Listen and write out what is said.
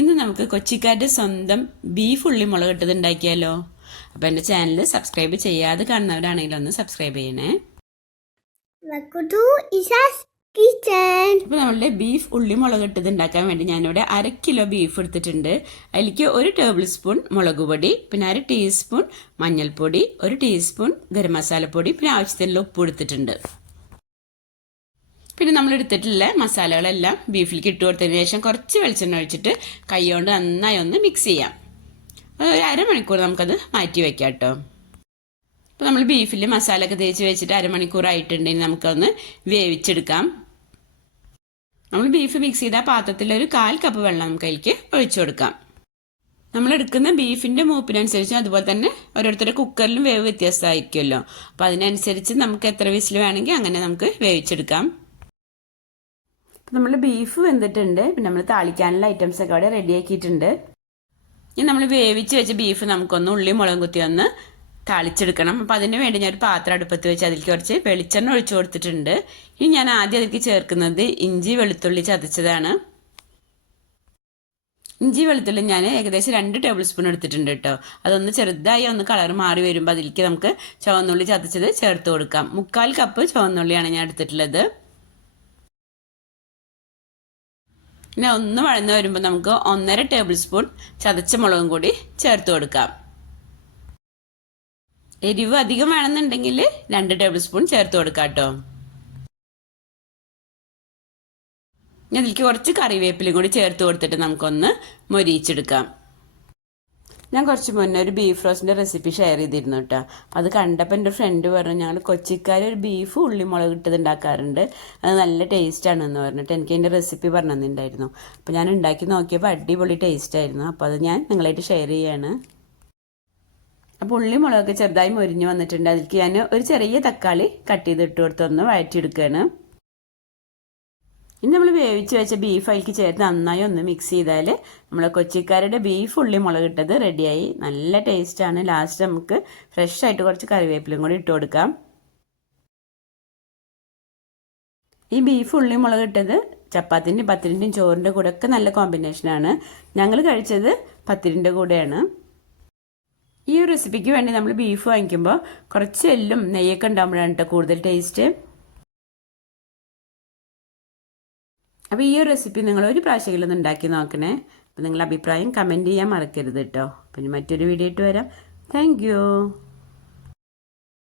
ഇന്ന് നമുക്ക് കൊച്ചിക്കാരുടെ സ്വന്തം ബീഫ് ഉള്ളി മുളക് ഇട്ടത് ഉണ്ടാക്കിയാലോ അപ്പോൾ എന്റെ ചാനൽ സബ്സ്ക്രൈബ് ചെയ്യാതെ കാണുന്നവരാണെങ്കിൽ ഒന്ന് സബ്സ്ക്രൈബ് ചെയ്യണേ. അപ്പോൾ നമ്മളുടെ ബീഫ് ഉള്ളി മുളക് ഇട്ടത് ഉണ്ടാക്കാൻ വേണ്ടി ഞാനിവിടെ അര കിലോ ബീഫ് എടുത്തിട്ടുണ്ട്. അതിലേക്ക് ഒരു ടേബിൾ സ്പൂൺ മുളക് പൊടി പിന്നെ അര ടീസ്പൂൺ മഞ്ഞൾപ്പൊടി ഒരു ടീസ്പൂൺ ഗരം മസാലപ്പൊടി പിന്നെ ആവശ്യത്തിനുള്ള ഉപ്പ് എടുത്തിട്ടുണ്ട്. പിന്നെ നമ്മൾ എടുത്തിട്ടുള്ള മസാലകളെല്ലാം ബീഫിലേക്ക് ഇട്ട് കൊടുത്തതിന് ശേഷം കുറച്ച് വെളിച്ചെണ്ണ ഒഴിച്ചിട്ട് കൈകൊണ്ട് നന്നായി ഒന്ന് മിക്സ് ചെയ്യാം. ഒരു അരമണിക്കൂർ നമുക്കത് മാറ്റി വെക്കാം കേട്ടോ. അപ്പോൾ നമ്മൾ ബീഫിൽ മസാല ഒക്കെ തേച്ച് വെച്ചിട്ട് അരമണിക്കൂർ ആയിട്ടുണ്ടെങ്കിൽ നമുക്കൊന്ന് വേവിച്ചെടുക്കാം. നമ്മൾ ബീഫ് മിക്സ് ചെയ്ത പാത്രത്തിൽ ഒരു കാൽ കപ്പ് വെള്ളം നമുക്ക് അതിലേക്ക് ഒഴിച്ചു കൊടുക്കാം. നമ്മൾ എടുക്കുന്ന ബീഫിന്റെ മൂപ്പിനനുസരിച്ച് അതുപോലെ തന്നെ ഓരോരുത്തരുടെ കുക്കറിലും വേവ് വ്യത്യാസമായിരിക്കുമല്ലോ. അപ്പോൾ അതിനനുസരിച്ച് നമുക്ക് എത്ര വിസിൽ വേണമെങ്കിൽ അങ്ങനെ നമുക്ക് വേവിച്ചെടുക്കാം. നമ്മൾ ബീഫ് വെന്തിട്ടുണ്ട്. പിന്നെ നമ്മൾ താളിക്കാനുള്ള ഐറ്റംസ് ഒക്കെ അവിടെ റെഡി ആക്കിയിട്ടുണ്ട്. ഇനി നമ്മൾ വേവിച്ച് വെച്ച ബീഫ് നമുക്കൊന്ന് ഉള്ളി മുളകും കുത്തി ഒന്ന് താളിച്ചെടുക്കണം. അപ്പം അതിന് വേണ്ടി ഞാൻ ഒരു പാത്രം അടുപ്പത്ത് വെച്ച് അതിലേക്ക് കുറച്ച് വെളിച്ചെണ്ണ ഒഴിച്ചു കൊടുത്തിട്ടുണ്ട്. ഇനി ഞാൻ ആദ്യം അതിലേക്ക് ചേർക്കുന്നത് ഇഞ്ചി വെളുത്തുള്ളി ചതച്ചതാണ്. ഇഞ്ചി വെളുത്തുള്ളി ഞാൻ ഏകദേശം രണ്ട് ടേബിൾ സ്പൂൺ എടുത്തിട്ടുണ്ട് കേട്ടോ. അതൊന്ന് ചെറുതായി ഒന്ന് കളർ മാറി വരുമ്പോൾ അതിലേക്ക് നമുക്ക് ചുവന്നുള്ളി ചതച്ചത് ചേർത്ത് കൊടുക്കാം. മുക്കാൽ കപ്പ് ചുവന്നുള്ളിയാണ് ഞാൻ എടുത്തിട്ടുള്ളത്. പിന്നെ ഒന്ന് വഴന്ന് വരുമ്പോൾ നമുക്ക് ഒന്നര ടേബിൾ സ്പൂൺ ചതച്ച മുളകും കൂടി ചേർത്ത് കൊടുക്കാം. എരിവ് അധികം വേണമെന്നുണ്ടെങ്കിൽ രണ്ട് ടേബിൾ സ്പൂൺ ചേർത്ത് കൊടുക്കാം കേട്ടോ. ഇതിലേക്ക് കുറച്ച് കറിവേപ്പിലും കൂടി ചേർത്ത് കൊടുത്തിട്ട് നമുക്കൊന്ന് മൊരിയിച്ചെടുക്കാം. ഞാൻ കുറച്ച് മുന്നേ ഒരു ബീഫ് റോസ്റ്റിന്റെ റെസിപ്പി ഷെയർ ചെയ്തിരുന്നു കേട്ടോ അത് കണ്ടപ്പോൾ എന്റെ ഫ്രണ്ട് പറഞ്ഞു ഞങ്ങൾ കൊച്ചിക്കാർ ഒരു ബീഫ് ഉള്ളിമുളക് ഇട്ടത് ഉണ്ടാക്കാറുണ്ട് അത് നല്ല ടേസ്റ്റ് എന്ന് പറഞ്ഞിട്ട് എനിക്ക് അതിന്റെ റെസിപ്പി പറഞ്ഞിട്ടുണ്ടായിരുന്നു അപ്പോൾ ഞാൻ ഉണ്ടാക്കി നോക്കിയപ്പോൾ അടിപൊളി ടേസ്റ്റ് ആയിരുന്നു. അപ്പോൾ അത് ഞാൻ നിങ്ങളായിട്ട് ഷെയർ ചെയ്യാണ്. അപ്പോൾ ഉള്ളി മുളകൊക്കെ ചെറുതായി മൊരിഞ്ഞ് വന്നിട്ടുണ്ട്. അതിലേക്ക് ഞാൻ ഒരു ചെറിയ തക്കാളി കട്ട് ചെയ്തിട്ട് കൊടുത്തൊന്ന് വഴറ്റിയെടുക്കുകയാണ് ഇനി നമ്മൾ വേവിച്ച് വെച്ച ബീഫ് അതിലേക്ക് ചേർത്ത് നന്നായി ഒന്ന് മിക്സ് ചെയ്താൽ നമ്മൾ കൊച്ചിക്കാരുടെ ബീഫ് ഉള്ളി മുളക് ഇട്ടത് റെഡിയായി നല്ല ടേസ്റ്റാണ് ലാസ്റ്റ് നമുക്ക് ഫ്രഷ് ആയിട്ട് കുറച്ച് കറിവേപ്പിലും കൂടി ഇട്ട് കൊടുക്കാം. ഈ ബീഫ് ഉള്ളി മുളക് ഇട്ടത് ചപ്പാത്തിന്റെയും പത്തിരിന്റെയും ചോറിന്റെ കൂടെ ഒക്കെ നല്ല കോമ്പിനേഷനാണ് ഞങ്ങൾ കഴിച്ചത് പത്തിരിന്റെ കൂടെയാണ്. ഈ ഒരു റെസിപ്പിക്ക് വേണ്ടി നമ്മൾ ബീഫ് വാങ്ങിക്കുമ്പോൾ കുറച്ച് എല്ലും നെയ്യൊക്കെ ഉണ്ടാകുമ്പോഴാണ് കേട്ടോ കൂടുതൽ ടേസ്റ്റ് അപ്പോൾ ഈ ഒരു റെസിപ്പി നിങ്ങൾ ഒരു പ്രാവശ്യമെങ്കിലും ഒന്ന് ഉണ്ടാക്കി നോക്കണേ. അപ്പോൾ നിങ്ങളുടെ അഭിപ്രായം കമന്റ് ചെയ്യാൻ മറക്കരുത് കേട്ടോ പിന്നെ മറ്റൊരു വീഡിയോ ഇട്ട് വരാം. താങ്ക്